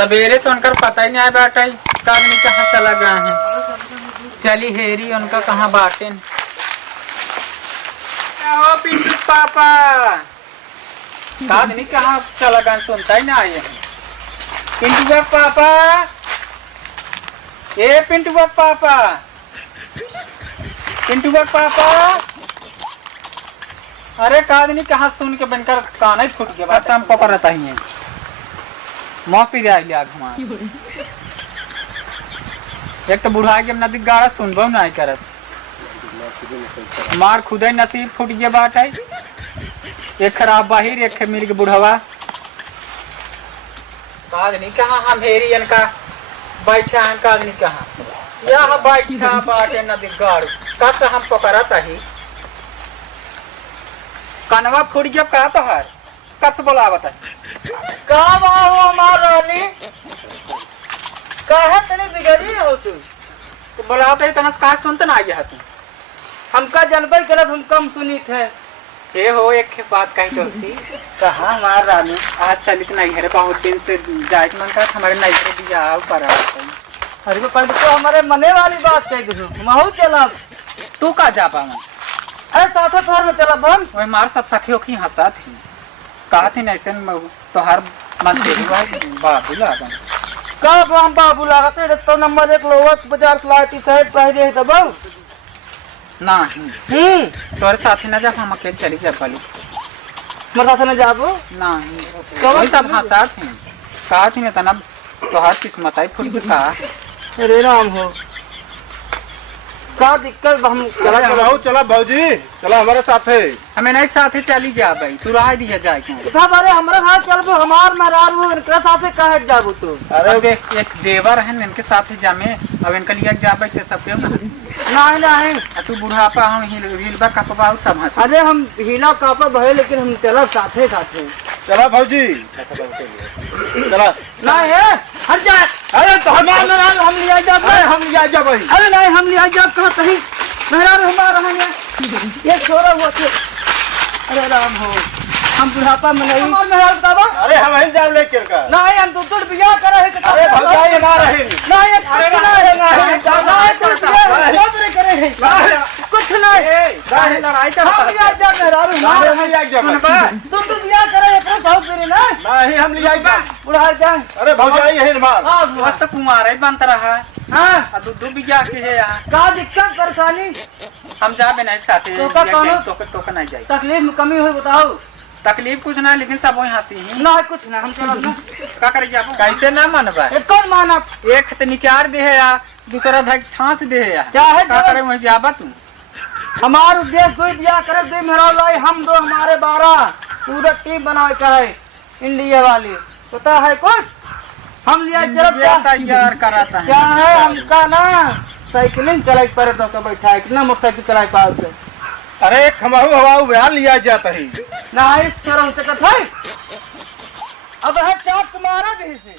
सवेरे से उनका पता ही नहीं आया बेटा आदमी कहाँ चला गया है। चली हेरी उनका कहाँ बाटे। ओ पिंटू पापा आदमी कहाँ चला गया सुनता ही ना आए हैं। पिंटू का पापा ए पिंटू का पापा पिंटू का पापा अरे कादनी कहाँ सुन के बनकर कान ही फूट गया। बात हम पापा रहता ही है माँ पी गया घुमा एक तो बुढ़ा के नदी गाड़ा सुनबो नहीं करत मार खुद ही नसीब फूट गया बाट है। एक खराब बाहिर एक मिल के बुढ़वा कादनी कहाँ हम हेरी इनका बैठा है। कादनी कहाँ यहाँ बैठा बाटे नदी गाड़ कब से हम पकड़ता ही कनवा फूट गया का तो हर कब से बोलावत है कब आओ हमार रानी कहे तनी बिगड़ी हो तू तो बोलावत है तनस कहा सुनते ना आया तू हमका जनबई करत हम कम सुनी थे। ये हो एक बात कही तो सी कहा हमार रानी आज चलित नहीं है बहुत दिन से जायज मन का हमारे नहीं से दिया पर अरे पहले तो हमारे मने वाली बात कह दो महू चला तू का जा पा मन अरे साथे तोहर में चला बन वही मार सब सखी होखी हंसा थी कहा थी ऐसे तो हर मन से बाबू लागा कब हम बाबू लागते तो नंबर 1 लोवत बाजार सलाती साइड पहले है तब नहीं तोरे साथी ना जा हम अकेले चली जा पाली मेरे साथ न जाबो नहीं वही सब हंसा थी कहा थी ना तना तो हर किस्मत आई फुट का अरे राम हो का दिक्कत हम चला भौजी चला हमारे साथ है। हमें नहीं साथ चली जा भाई तू राह दिया जाए था बारे हमारे साथ चलबो हमार मरार वो इनके साथ कहे जाबो तू अरे एक देवर है इनके साथ जामे अब इनके लिए जाबे ते सब के नहीं नहीं तू बुढ़ापा हम हिलबा कपबा सब हंस अरे हम हिला कापा भय लेकिन हम चला साथे साथे चला भौजी चला नहीं है हट जा। अरे तो हमार मरार हम लिया जाब हम लिया जा भाई अरे नहीं हम लिया जाब कहाँ कहीं मरार हमारा है ये छोड़ा हुआ थे। अरे राम हो हम बुढ़ापा में नहीं हमार मरार बतावा अरे हम ही जाब लेके का नहीं हम तो तुड़ बियाह करे है अरे भौजी ना रहे नहीं अरे नहीं करे है कुछ नहीं लड़ाई कर हम लिया जाब मरार हम लिया जा तुम तो बियाह करे है बहुत फिर ना नहीं हम लिया जा बुढ़ा जा। अरे भौजी आई है मार हां मस्त कुमार है बनता रहा हां दूध बिया के है यहाँ का दिक्कत परेशानी हम जाबे नहीं साथे तो नहीं जाए तकलीफ में कमी हुई बताओ तकलीफ कुछ ना लेकिन सब वही हंसी ही ना कुछ ना हम चलो ना का करे जाबो कैसे ना मनबा कौन माना एक त निकार दे है या दूसरा धक ठांस दे है चाहे का करे वही जाबा तू हमार उद्देश्य कोई बियाह करे दे मेरा लाई हम दो हमारे 12 पूरा टीम बनाए का है इंडिया वाली पता है कुछ हम लिया जरूर तैयार कराता है क्या है हमका ना साइकिलिंग चलाई पड़े तो का बैठा है कितना मोटरसाइकिल चलाई पाओ से अरे खमाऊ हवाऊ में लिया जाता है ना इस तरह से कथा अब है चाप तुम्हारा भी से